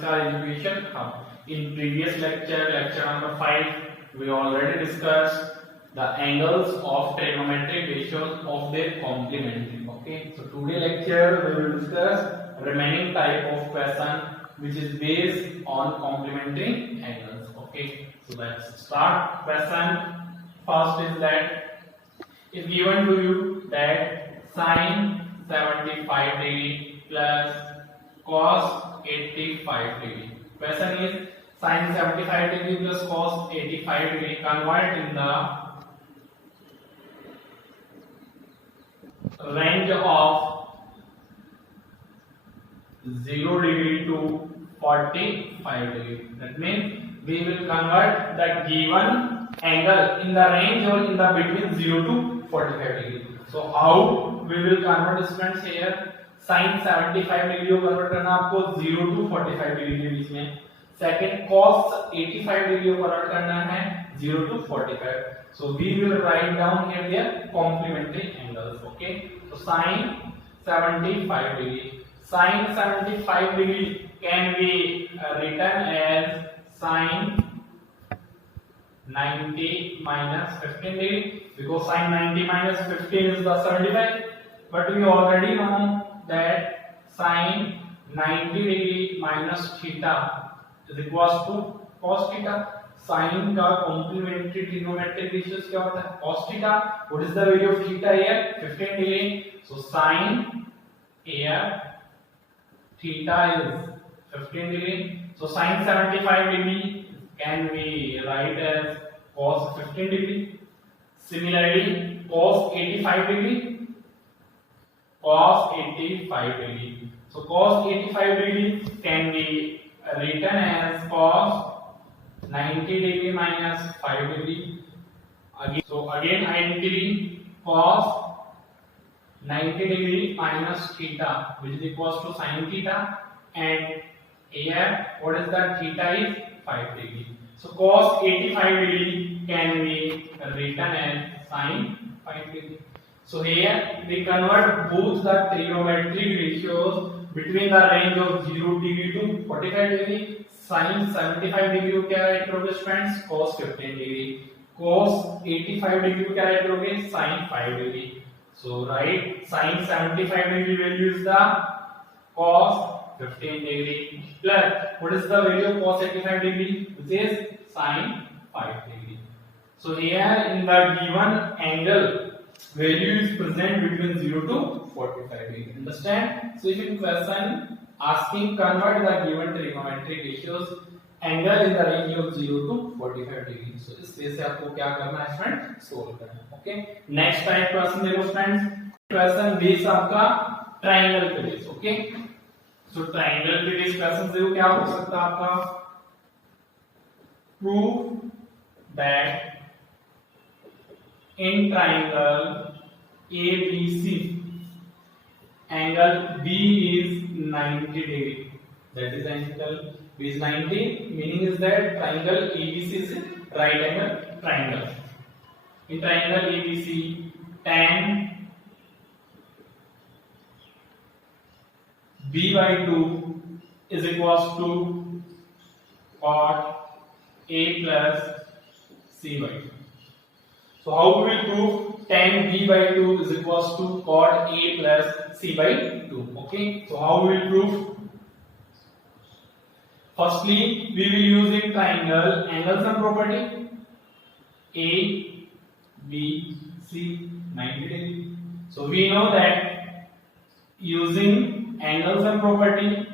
Sanskar Education Hub. In previous lecture, lecture number 5, we already discussed the angles of trigonometric ratios of their complementary. Okay, so today lecture we will discuss remaining type of question which is based on complementary angles. Okay, so let's start. Question first is that if given to you that sine 75 degree plus cos 85 degree. Question is sine 75 degree plus cos 85 degree convert in the range of 0 degree to 45 degree. That means we will convert the given angle in the range or in the between 0 to 45 degree. So how we will convert students here? Sin 75 degree को convert करना आपको 0 to 45 degree के बीच में. Second cos 85 degree को convert करना है 0 to 45. So we will write down here their complementary angles. Okay, so sin 75 degree. Sin 75 degree can be written as sin 90 minus 15 degree, because sin 90 minus 15 is the 75. But we already know that sin 90 degree minus theta is equals to cos theta. Sin का complementary trigonometric ratios क्या होता है? Cos theta. What is the value of theta here? 15 degree. So sin here theta is 15 degree. So sin 75 degree can be write as cos 15 degree. Similarly, cos 85 degree. Cos 85 degree. So cos 85 degree can be written as cos 90 degree minus 5 degree. Again, so again identity cos 90 degree minus theta, which is equals to sin theta, and here what is that? Theta is 5 degree. So cos 85 degree can be written as sin 5 degree. So here we convert both the trigonometric ratios between the range of 0 degree to 45 degree. Sin 75 degree को क्या right करोगे students? cos 15 degree. cos 85 degree को क्या right करोगे? sin 5 degree. So write sin 75 degree value is the cos 15 degree plus what is the value of cos 85 degree, which is sin 5 degree. So here in the given angle value is present between 0 to 45 degree. Understand? So if in question asking convert the given trigonometric ratios angle in the range of 0 to 45 degree. So इस तरह से आपको क्या करना है friends? Solve करना है. Okay, next type question देखो फ्रेंड्स. क्वेश्चन बेस आपका ट्रायंगल पे बेस. ओके, सो ट्रायंगल पे बेस क्वेश्चन देखो क्या हो सकता है आपका. Prove that in triangle ABC angle B is 90 degree. That is angle B is 90, meaning is that triangle ABC is a right angle triangle. In triangle ABC, tan B by 2 is equals to cot A plus C by 2. So how we will prove tan B by 2 is equals to cot A plus C by 2. Okay, so how we will prove? Firstly, we will use in triangle angle sum property. A, B, C 90 degree. So we know that using angle sum property,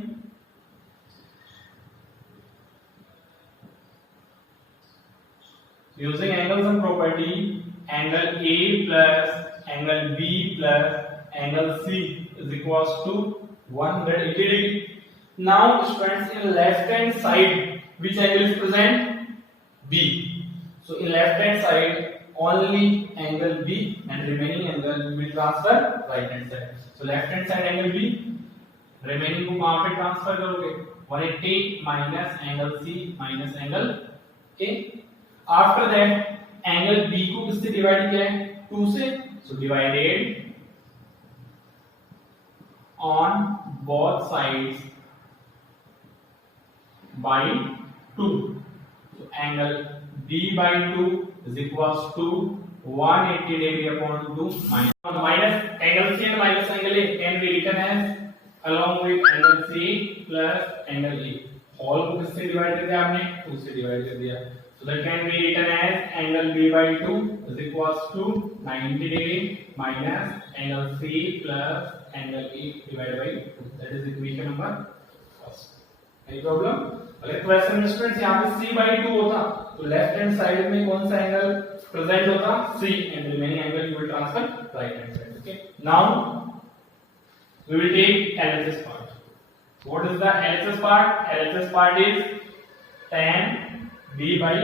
using angle sum property, angle A plus angle B plus angle C is equals to 180 degree. Now students, in left hand side which angle is present? B. So in left hand side only angle B and remaining angle we will transfer right hand side. So left hand side angle B, remaining को कहाँ पे transfer करोगे? 180 minus angle C minus angle A. After that angle B को किससे divide किया है? 2 से. So divided on both sides by 2. So angle B by 2 is equals to 180 degree upon 2 minus angle C and minus angle A can be written as along with angle C plus angle A. Whole को किससे divide कर दिया आपने? 2 से divide कर दिया. So that can be written as angle B by 2 is equals to 90 degree minus angle C plus angle A divided by 2. That is equation number first. Any problem? अगर question में students यहाँ पे C by 2 होता तो left hand side में कौन सा angle present होता? C and remaining angle you will transfer right hand side. Okay. Now we will take LHS part. So what is the LHS part? LHS part is tan B by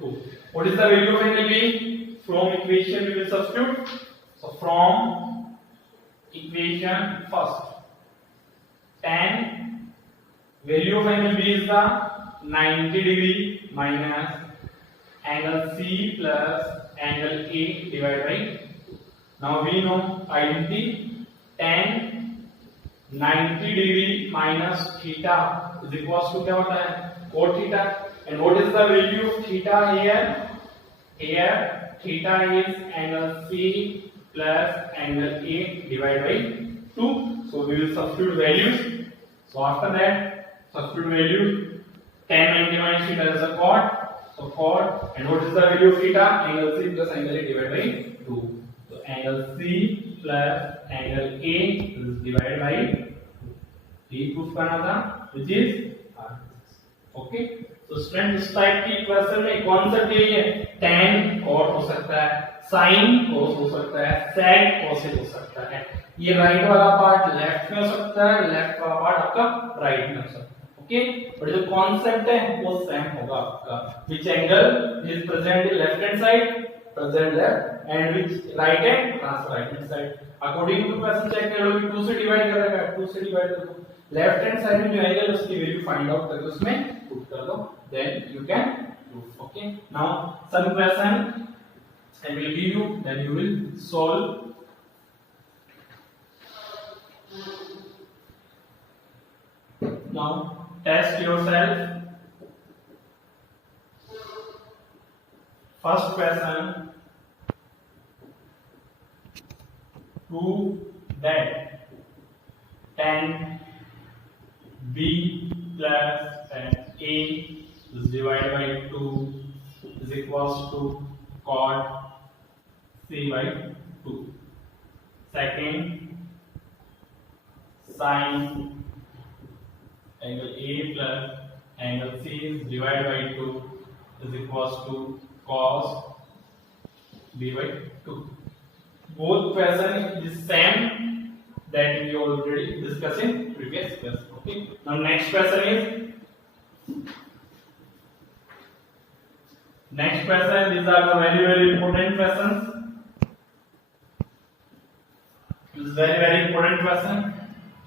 2. What is the value of angle B? From equation we will substitute. So from equation first, tan value of angle B is the 90 degree minus angle C plus angle A divided by 2. Now we know identity tan 90 degree minus theta is equals to क्या होता है? Cot theta. And what is the value of theta here? Here theta is angle C plus angle A divided by 2. So we will substitute values. So after that substitute value, tan 90 minus theta is a cot. So cot, and what is the value of theta? Angle C plus angle A divided by 2. So angle C plus angle A is divided by 2. ये proof करना था, which is R. Okay. तो student इस type की question में concept यही है, tan cot हो सकता है, sin cos हो सकता है, sec cosec हो सकता है. ये राइट वाला पार्ट लेफ्ट में हो सकता है, लेफ्ट वाला पार्ट आपका राइट में हो सकता है. ओके. और जो कॉन्सेप्ट है वो सेम होगा आपका. which angle is present in left hand side, present left, and which right hand, transfer right hand side. According to question check कर लो कि 2 से डिवाइड कर रहा है, 2 से डिवाइड कर दो. लेफ्ट हैंड साइड में जो एंगल है उसकी वैल्यू फाइंड आउट करके उसमें पुट कर दो, then you can proof. Okay. Now some question I will give you, then you will solve. Now test yourself. First question, prove that tan B plus tan A is divided by 2 is equals to cot C by 2. Second, sin angle A plus angle C is divided by 2 is equals to cos B by 2. Both question is same that we already discussed in previous class. Okay. Now next question is, next question. These are the very important questions. This is very important question.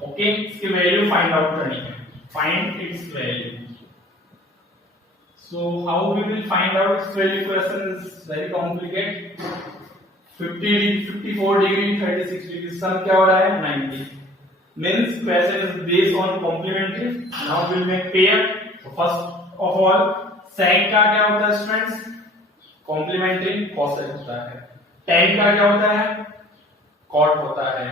Okay. इसकी value find out करनी है. Find its value. So how we will find out its value? Question is very complicated. 54 degree 36 degree sum क्या हो रहा है? 90. Means question is based on complementary. Now we will make pair. So first of all, sec का क्या होता है students? Complementary cosec होता है. tan का क्या होता है? Cot होता है.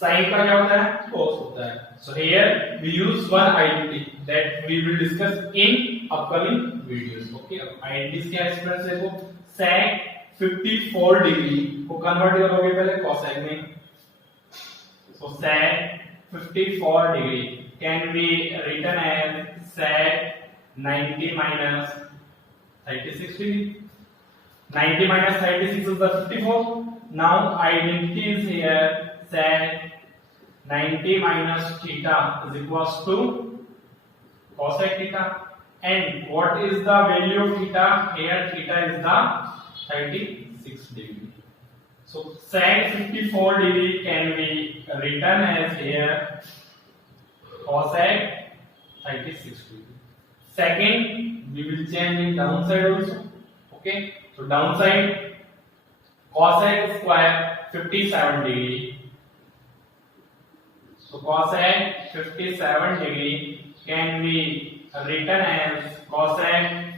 sin का क्या होता है? Cos होता है. So here we use one identity that we will discuss in upcoming videos. Okay. अब identities क्या है स्टूडेंट्स? देखो, sec 54 डिग्री को कन्वर्ट करोगे पहले cosec में. So sec 54 degree can be written as sec 90 minus 36 degree. 90 minus 36 is the 54. Now identity is here, sec 90 minus theta is equals to cosec theta. And what is the value of theta? Here theta is the 36 degree. So sec 54 degree can be written as here cosec 36 degree. Second, we will change in downside also. Okay. So downside, cosec square 57 degree. So cosec 57 degree can be written as cosec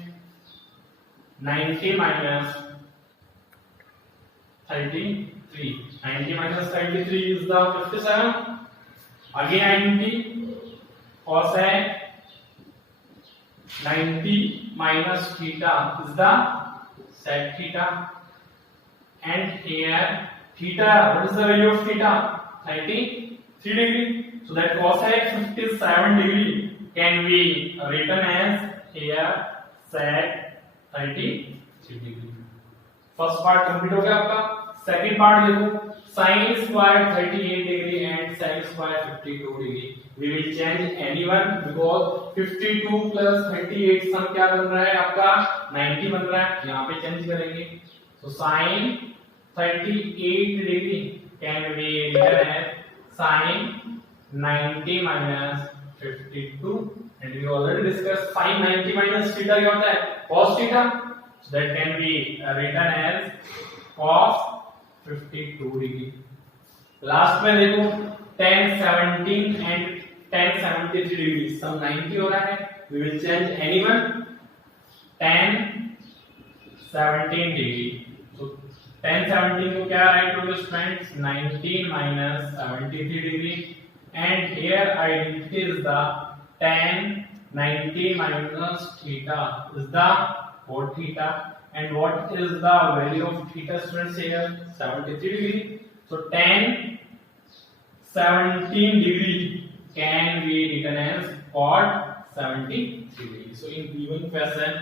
90 minus 33. 90 minus 33 is the 57. Again identity, cosec 90 minus theta is the sec theta, and here theta, what is the value of theta? 93 degree. So that cosec 57 degree can be written as here sec 33 degree. First part complete हो गया आपका. Second part देखो, sin square 38 degree and sec square 52 degree. We will change anyone because 52 plus 38 सम क्या बन रहा है आपका 90 बन रहा है. यहाँ पे चेंज करेंगे. So sin 38 degree can be written as sin 90 minus 52, and we already discussed sin 90 minus theta क्या होता है cos theta. So that can be written as cos 52 degree. Last में देखो tan 17 and tan 73 degree सम 90 हो रहा है. We will change anyone tan 17 degree. So tan 17 को क्या राइट करोगे students 19 minus 73 degree, and here identity is the tan 90 minus theta is the cot theta, and what is the value of theta students here 73 degree. So tan 17 degree can be written as cot 73 degree. So in given question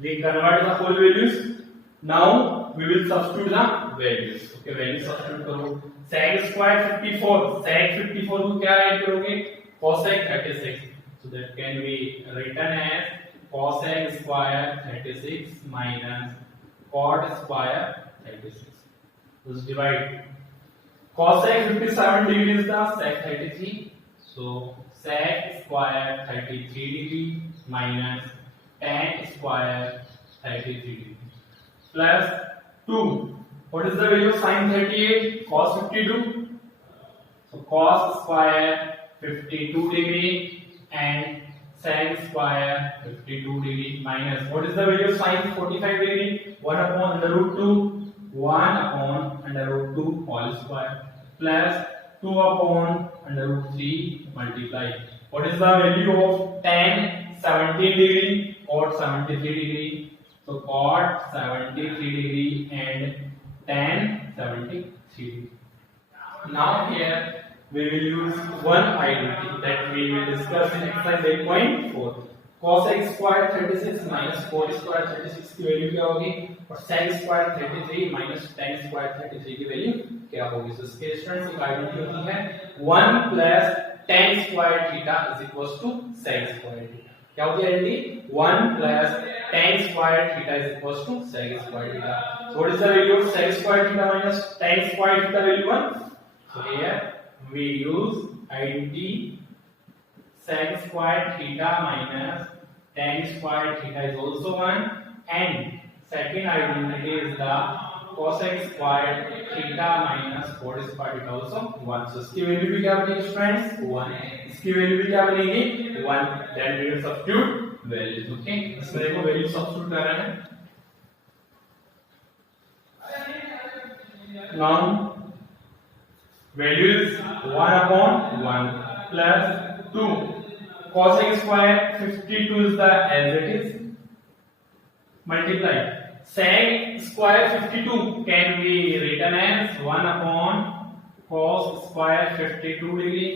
we convert the whole values. Now we will substitute the values. Okay, value substitute करो. sec square 54, sec 54 को क्या right करोगे cosec 36. So that can be written as cosec square 36 minus cot square 36. Let's divide. Cosec 57 degree is the sec 33. So sec square 33 degree minus tan square 33 degree plus 2. What is the value of sin 38? Cos 52. So cos square 52 degree and sec square 52 degree minus what is the value of sin 45 degree? 1 upon under root 2, 1 upon under root 2 whole square plus 2 upon under root 3 multiply. What is the value of tan 17 degree? Cot 73 degree. So cot 73 degree and tan 73 degree. Now here we will use one identity that we will discuss in exercise 8.4. Cosec square 36 minus cot square 36 की value क्या होगी और sec square 33 minus tan square 33 की value क्या होगी. So इसके students एक identity होती है 1 plus tan square theta is equals to sec square theta. क्या होती है identity 1 plus tan square theta is equals to sec square theta. So what is the value of sec square theta minus tan square theta value 1? So here we use identity sec square theta minus tan square theta is also 1, and second identity is the cosec square theta minus cot square theta also 1. So इसकी value भी क्या बनेगी friends 1. इसकी value भी क्या बनेगी 1. Then we will substitute values. Okay, इसमें देखो वैल्यू सब्स्टिट्यूट कर रहे हैं. Now value is 1 upon 1 plus 2. Cosec square 52 is the as it is multiply. Sec square 52 can be written as 1 upon cos square 52 degree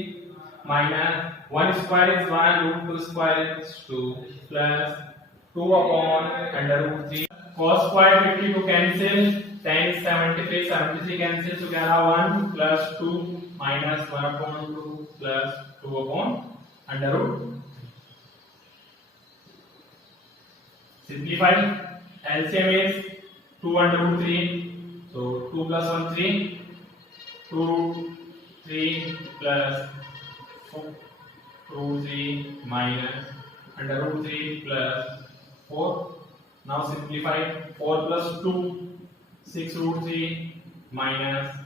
minus 1 square is 1 root 2 square is 2 plus 2 upon under root 3. Cos square 52 cancel, tan 73 cancel, so क्या रहा 1 plus 2 minus 1 upon 2 plus 2 upon under root. Simplify. LCM is 2 under root 3. So 2 plus 1 3. 2 root 3 plus 4 root 3 minus under root 3 plus 4. Now simplify. 4 plus 2 6 root 3 minus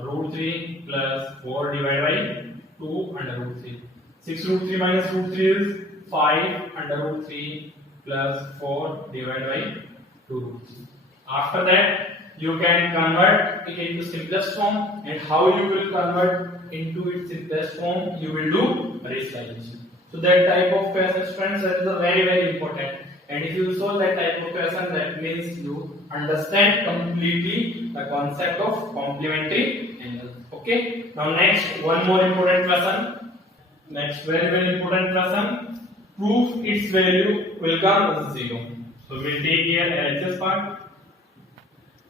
root 3 plus 4 divided by 2 under root 3. 6 root 3 minus root 3 is 5 under root 3 plus 4 divided by 2 root 3. After that, you can convert it into simplest form, and how you will convert into its simplest form, you will do rationalization. So that type of question, friends, that is a very important. And if you solve that type of question, that means you understand completely the concept of complementary angle. Okay. Now next, one more important question. Next, very important question. Prove its value will come 0. So we'll take here LHS part.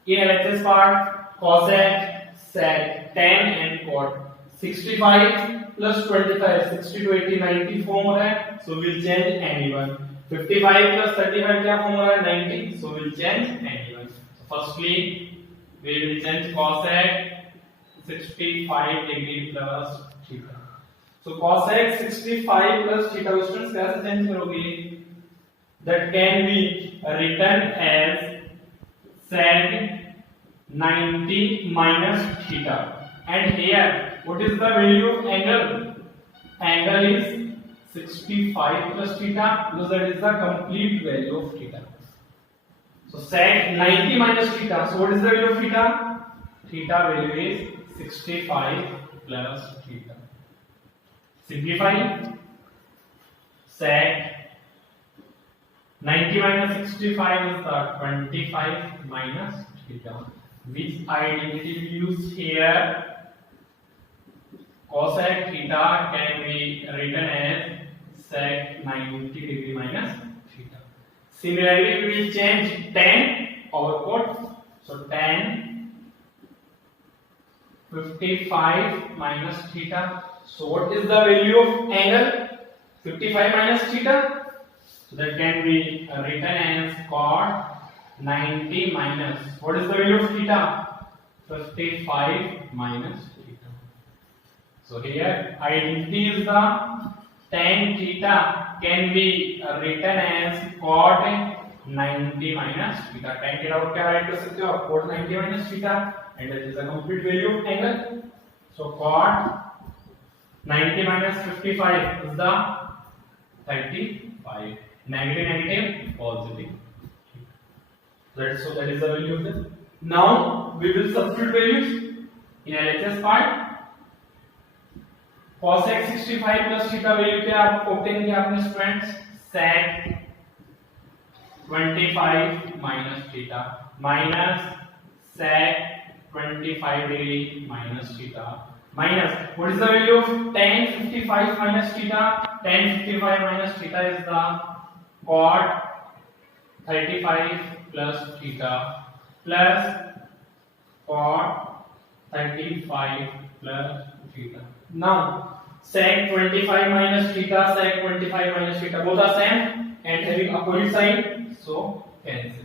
In LHS part, cosec, sec, tan and cot. 65 plus 25, 60 to 80, 90 form हो रहा है. So we'll change anyone. 55 plus 35 क्या form हो रहा है? 90. So we'll change anyone. So firstly, we will change cosec 65 degree plus theta. So cosec 65 plus theta students कैसे change करोगे? That can be written as sec 90 minus theta. And here, what is the value of angle? Angle is 65 plus theta, because that is the complete value of theta. So sec 90 minus theta. So what is the value of theta? Theta value is 65 plus theta. Simplify. Sec 90 minus 65 is the 25 minus theta. Which identity we use here? Cosec theta can be written as sec 90 degree minus theta. Similarly, we will change tan over cot. So tan 55 minus theta. So what is the value of angle? 55 minus theta. So that can be written as cot 90 minus, what is the value of theta? 55 minus theta. So here identity is the tan theta can be written as cot 90 minus theta. Tan theta को क्या write कर सकते हो? Cot 90 minus theta, and that is the complete value of angle. So cot 90 minus 55 is the 35. Negative, positive. So that is the value of this. Now we will substitute values in LHS part. Cosec 65 plus theta value क्या आप obtain किया आपने students? Sec 25 minus theta minus sec 25 degree minus theta minus, what is the value of tan 55 minus theta? Tan 55 minus theta is the cot 35 plus theta plus cot 35 plus theta. Now sec 25 minus theta, sec 25 minus theta both are same and having opposite sign, so cancel.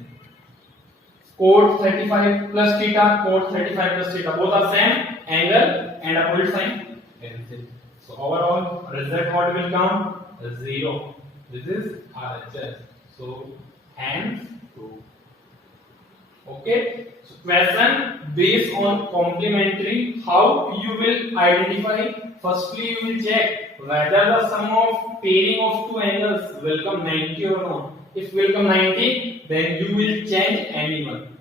Cot 35 plus theta, cot 35 plus theta both are same angle and opposite sign, cancel. So overall result what will come? 0. This is RHS. So hence true. Okay. So question based on complementary, how you will identify? Firstly, you will check whether the sum of pairing of two angles will come 90 or not. If will come 90, then you will change any one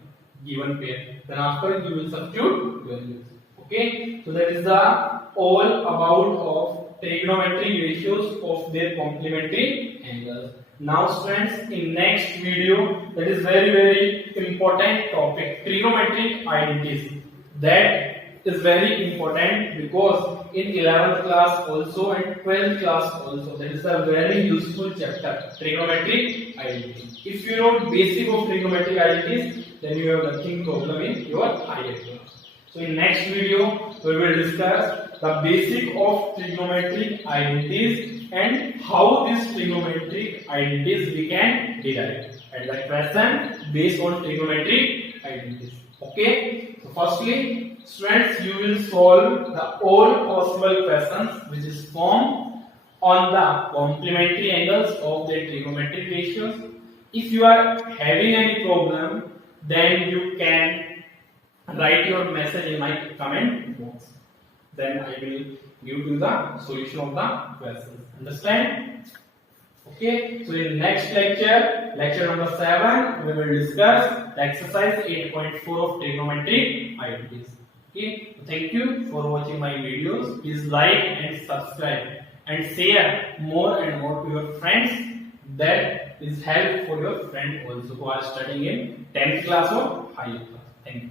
given pair. Then after you will substitute values. Okay. So that is the all about of trigonometric ratios of their complementary angles. Now students, in next video, that is very important topic, trigonometric identities. That is very important because in 11th class also and 12th class also, that is a very useful chapter, trigonometric identities. If you know basic of trigonometric identities, then you have nothing problem in your higher class. So in next video, we will discuss the basic of trigonometric identities and how these trigonometric identities we can derive, and the question based on trigonometric identities. Okay. So firstly, students, you will solve the all possible questions which is formed on the complementary angles of the trigonometric ratios. If you are having any problem, then you can write your message in my comment box. Then I will give you the solution of the questions. Understand? Okay, so in next lecture, lecture number 7, we will discuss the exercise 8.4 of trigonometric identities. Okay, thank you for watching my videos. Please like and subscribe and share more and more to your friends. That is help for your friend also who are studying in 10th class or higher class. Thank you.